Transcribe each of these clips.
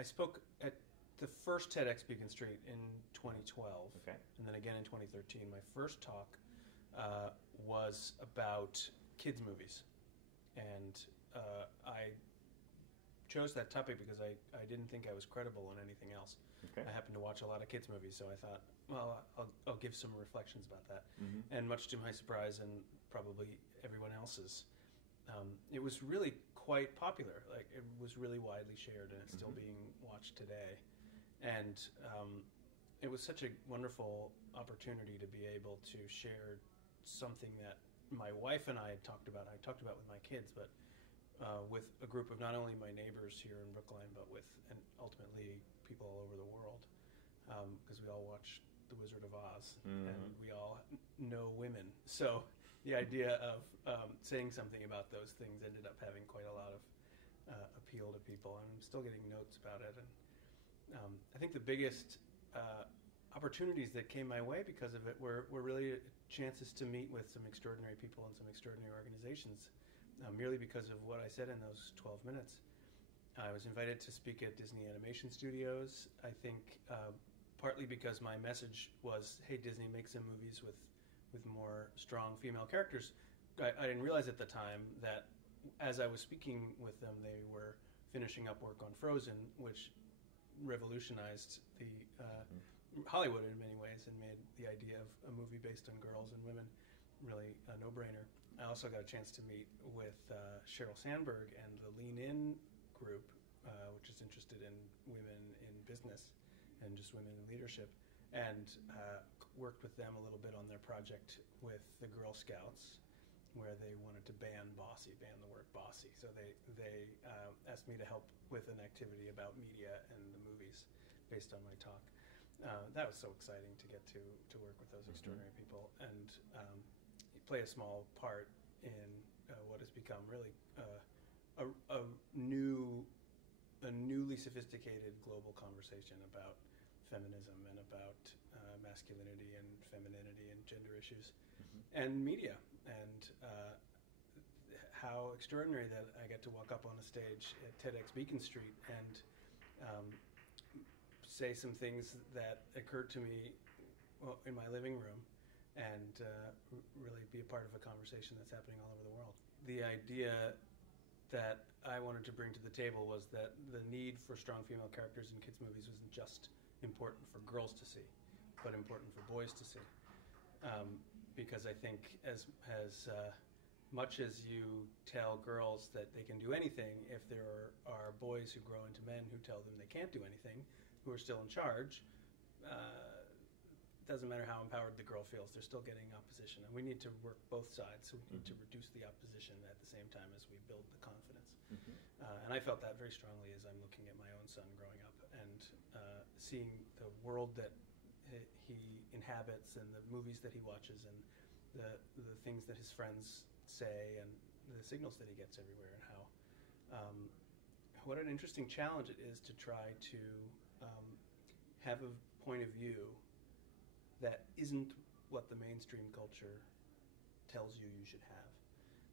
I spoke at the first TEDxBeaconStreet in 2012, Okay. and then again in 2013. My first talk was about kids' movies, and I chose that topic because I didn't think I was credible on anything else. Okay. I happened to watch a lot of kids' movies, so I thought, well, I'll give some reflections about that. Mm-hmm. And much to my surprise, and probably everyone else's, it was really quite popular. Like, it was really widely shared, and it's still being watched today. And it was such a wonderful opportunity to be able to share something that my wife and I had talked about. I talked about with my kids, but with a group of not only my neighbors here in Brookline, but with, and ultimately, people all over the world, because we all watch The Wizard of Oz, and we all know women. So the idea of saying something about those things ended up having quite a lot of appeal to people, and I'm still getting notes about it. And I think the biggest opportunities that came my way because of it were really chances to meet with some extraordinary people and some extraordinary organizations, merely because of what I said in those 12 minutes. I was invited to speak at Disney Animation Studios, I think partly because my message was, hey, Disney, make some movies with more strong female characters. I didn't realize at the time that as I was speaking with them, they were finishing up work on Frozen, which revolutionized the Hollywood in many ways and made the idea of a movie based on girls and women really a no-brainer. I also got a chance to meet with Sheryl Sandberg and the Lean In group, which is interested in women in business and just women in leadership, and worked with them a little bit on their project with the Girl Scouts, where they wanted to ban the word bossy. So they asked me to help with an activity about media and the movies based on my talk. That was so exciting to get to work with those extraordinary people and play a small part in what has become really a newly sophisticated global conversation about feminism and about masculinity and femininity and gender issues and media, and how extraordinary that I get to walk up on a stage at TEDxBeaconStreet and say some things that occurred to me in my living room and really be a part of a conversation that's happening all over the world. The idea that I wanted to bring to the table was that the need for strong female characters in kids' movies wasn't just important for girls to see, but important for boys to see. Because I think as much as you tell girls that they can do anything, if there are boys who grow into men who tell them they can't do anything, who are still in charge, doesn't matter how empowered the girl feels, they're still getting opposition. And we need to work both sides, so we need to reduce the opposition at the same time as we build the confidence. And I felt that very strongly as I'm looking at my own son growing up and seeing the world that he inhabits and the movies that he watches and the things that his friends say and the signals that he gets everywhere, and how what an interesting challenge it is to try to have a point of view that isn't what the mainstream culture tells you should have,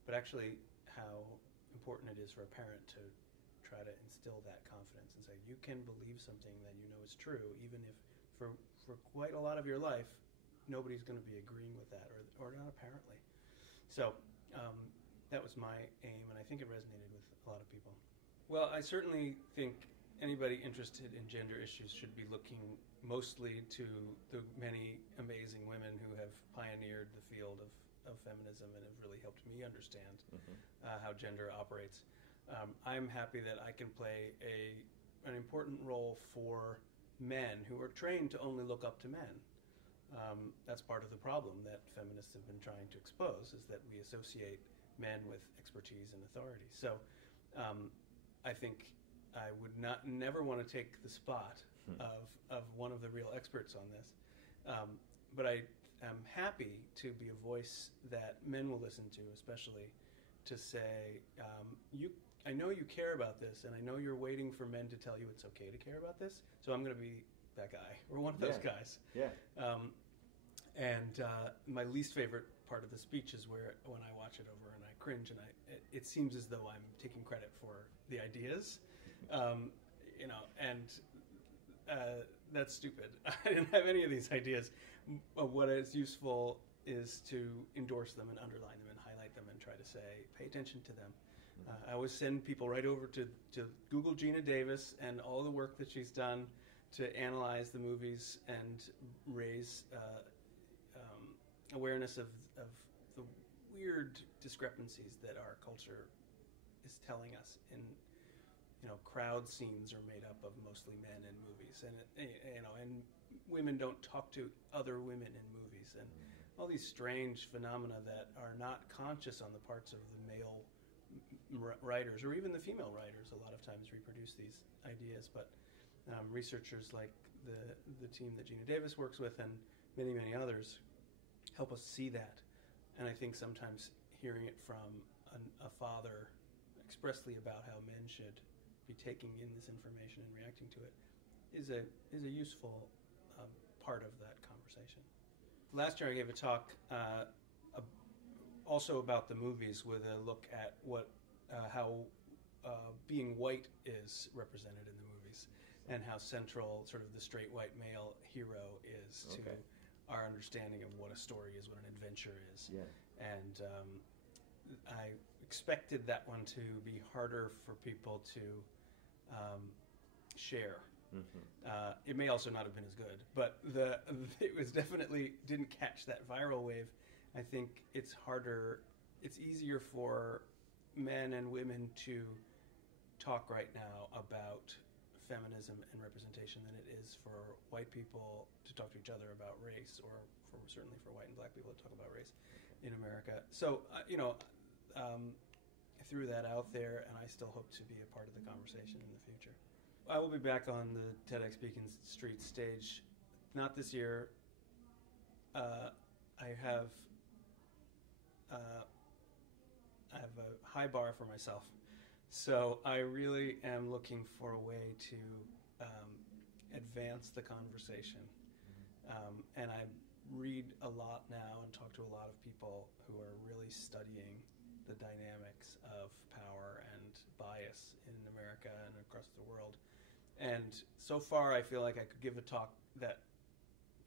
but actually how important it is for a parent to try to instill that confidence and say, you can believe something that you know is true, even if for quite a lot of your life, nobody's going to be agreeing with that, or not apparently. So that was my aim, and I think it resonated with a lot of people. Well, I certainly think anybody interested in gender issues should be looking mostly to the many amazing women who have pioneered the field of feminism and have really helped me understand how gender operates. I'm happy that I can play an important role for men who are trained to only look up to men. That's part of the problem that feminists have been trying to expose, is that we associate men with expertise and authority. So I think I would never want to take the spot of one of the real experts on this. But I am happy to be a voice that men will listen to, especially to say, I know you care about this, and I know you're waiting for men to tell you it's okay to care about this, so I'm going to be that guy, or one of those guys. Yeah. And my least favorite part of the speech is when I watch it over and I cringe, and it seems as though I'm taking credit for the ideas. and that's stupid. I didn't have any of these ideas. What is useful is to endorse them and underline them and highlight them and try to say, pay attention to them. I always send people right over to Google Gina Davis and all the work that she's done to analyze the movies and raise awareness of the weird discrepancies that our culture is telling us. In crowd scenes are made up of mostly men in movies, and and women don't talk to other women in movies, and all these strange phenomena that are not conscious on the parts of the male writers or even the female writers. A lot of times reproduce these ideas, but researchers like the team that Gina Davis works with and many others help us see that. And I think sometimes hearing it from a father expressly about how men should be taking in this information and reacting to it is a useful part of that conversation. Last year I gave a talk also about the movies with a look at how being white is represented in the movies and how central sort of the straight white male hero is to our understanding of what a story is, what an adventure is. Yeah. And I expected that one to be harder for people to share. Mm-hmm. It may also not have been as good, but it was definitely didn't catch that viral wave. I think it's easier for men and women to talk right now about feminism and representation than it is for white people to talk to each other about race, or certainly for white and black people to talk about race in America. So, I threw that out there, and I still hope to be a part of the conversation in the future. I will be back on the TEDxBeaconStreet stage, not this year. I have a high bar for myself, so I really am looking for a way to advance the conversation. And I read a lot now and talk to a lot of people who are really studying the dynamics of power and bias in America and across the world. And so far, I feel like I could give a talk that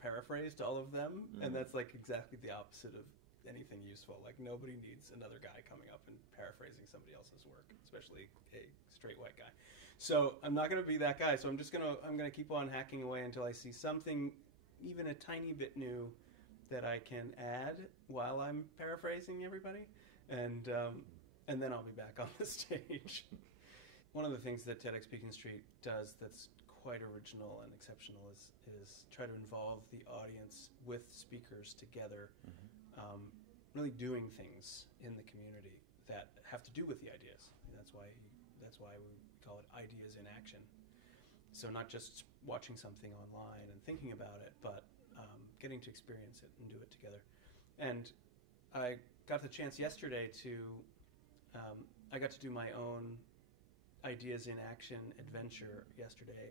paraphrased all of them, and that's like exactly the opposite of anything useful. Like, nobody needs another guy coming up and paraphrasing somebody else's work, especially a straight white guy. So I'm not going to be that guy. So I'm going to keep on hacking away until I see something, even a tiny bit new, that I can add while I'm paraphrasing everybody, and then I'll be back on the stage. One of the things that TEDxBeaconStreet does that's quite original and exceptional is try to involve the audience with speakers together, really doing things in the community that have to do with the ideas. And that's why we call it ideas in action. So not just watching something online and thinking about it, but getting to experience it and do it together. And I got the chance yesterday I got to do my own ideas in action adventure yesterday.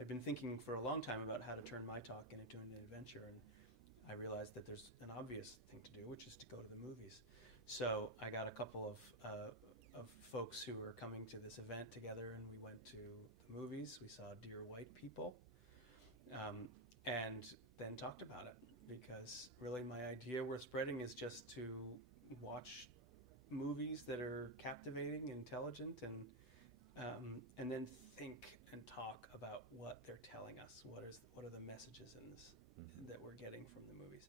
I've been thinking for a long time about how to turn my talk into an adventure, and I realized that there's an obvious thing to do, which is to go to the movies. So I got a couple of folks who were coming to this event together, and we went to the movies. We saw Dear White People, and then talked about it, because really my idea worth spreading is just to watch movies that are captivating, intelligent, and then think and talk about what they're telling us. What are the messages in this that we're getting from the movies?